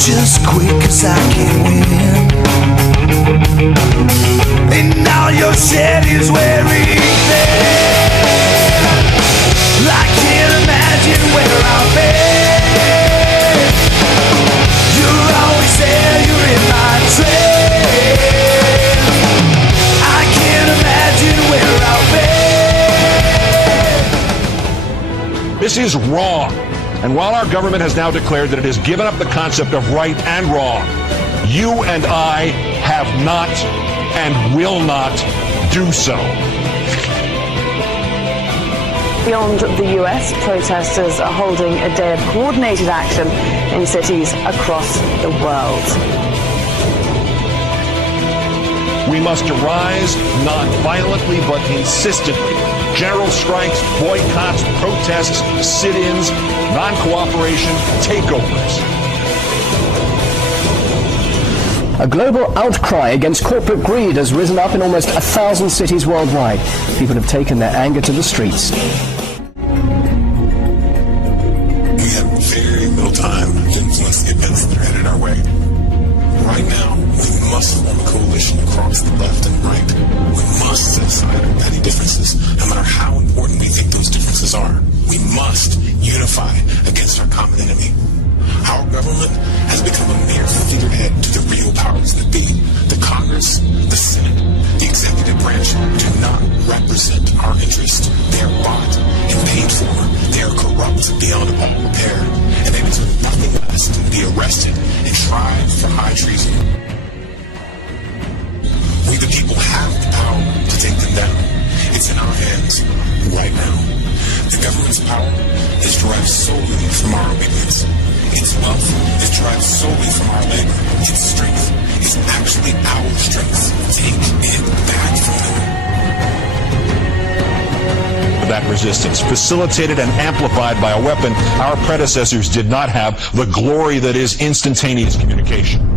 Just quit 'cause I can't win. And now your shed is wearing thin. I can't imagine where I've been. You're always there, you're in my train. I can't imagine where I've been. This is wrong. And while our government has now declared that it has given up the concept of right and wrong, you and I have not and will not do so. Beyond the US, protesters are holding a day of coordinated action in cities across the world. We must arise not violently but insistently. General strikes, boycotts, protests, sit-ins, non-cooperation, takeovers. A global outcry against corporate greed has risen up in almost 1,000 cities worldwide. People have taken their anger to the streets. We have very little time to influence the events that are headed our way. Right now, we must form a coalition across the left and right. We must set aside our petty differences, no matter how important we think those differences are. We must unify against our common enemy. Our government has become a mere figurehead to the real powers that be. The Congress, the Senate, the executive branch do not represent our interest. They are bought and paid for. They are corrupt beyond all repair. And they deserve nothing less than to be arrested and tried for high treason. We the people have the power to take them down. It's in our hands right now. The government's power is derived solely from our obedience. Its wealth is derived solely from our labor. Its strength is actually our strength. Take it back from them. That resistance, facilitated and amplified by a weapon our predecessors did not have, the glory that is instantaneous communication.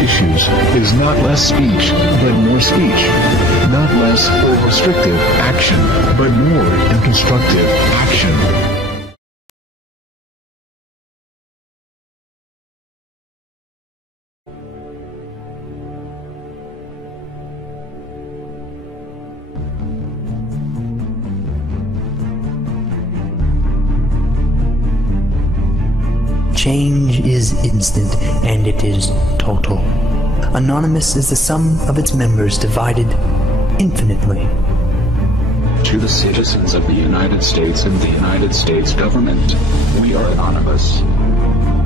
issues is not less speech, but more speech. Not less or restrictive action, but more and constructive action. Change is instant, and it is total. Anonymous is the sum of its members divided infinitely. To the citizens of the United States and the United States government, we are anonymous.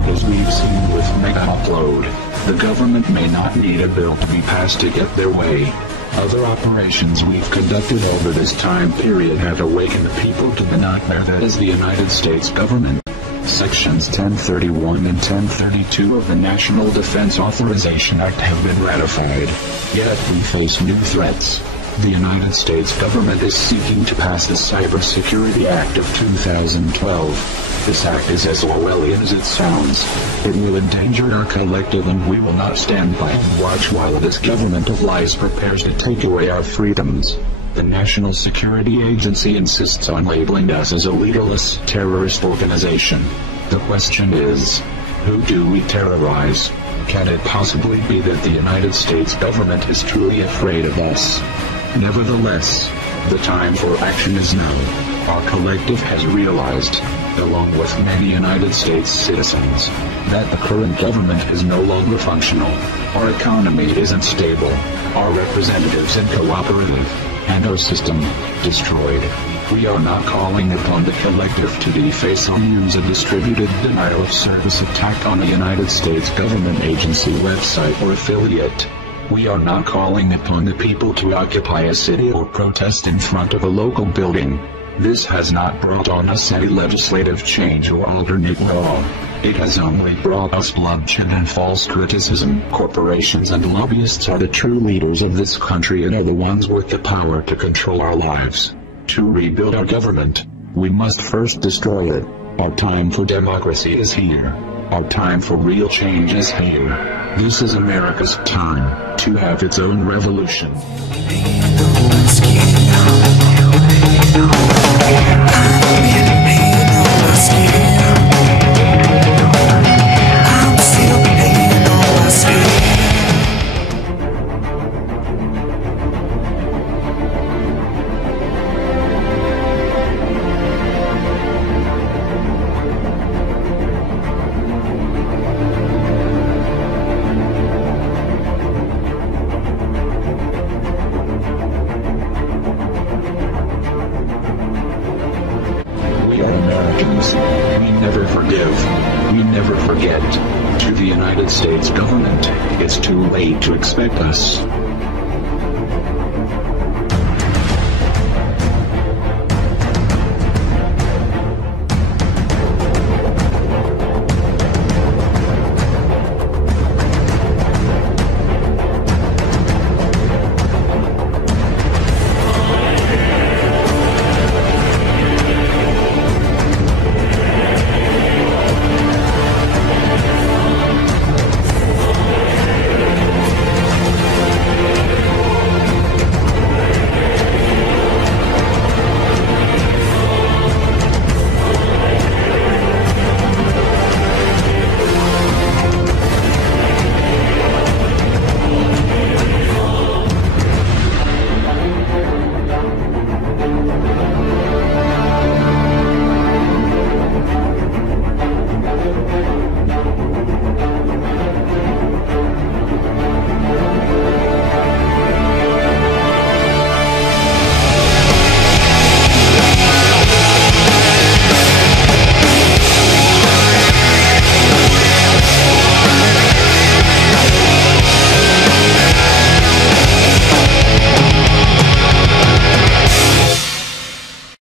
As we've seen with Mega Upload, the government may not need a bill to be passed to get their way. Other operations we've conducted over this time period have awakened people to the nightmare that is the United States government. Sections 1031 and 1032 of the National Defense Authorization Act have been ratified. Yet we face new threats. The United States government is seeking to pass the Cybersecurity Act of 2012. This act is as Orwellian as it sounds. It will endanger our collective, and we will not stand by and watch while this government of lies prepares to take away our freedoms. The National Security Agency insists on labeling us as a legalist terrorist organization. The question is, who do we terrorize? Can it possibly be that the United States government is truly afraid of us? Nevertheless, the time for action is now. Our collective has realized, along with many United States citizens, that the current government is no longer functional. Our economy isn't stable, our representatives uncooperative, and our system destroyed. We are not calling upon the collective to deface or use a distributed denial of service attack on a United States government agency, website, or affiliate. We are not calling upon the people to occupy a city or protest in front of a local building. This has not brought on us any legislative change or alternate law. It has only brought us bloodshed and false criticism. Corporations and lobbyists are the true leaders of this country and are the ones with the power to control our lives. To rebuild our government, we must first destroy it. Our time for democracy is here. Our time for real change is here. This is America's time to have its own revolution. We never forgive. We never forget. To the United States government, it's too late to expect us.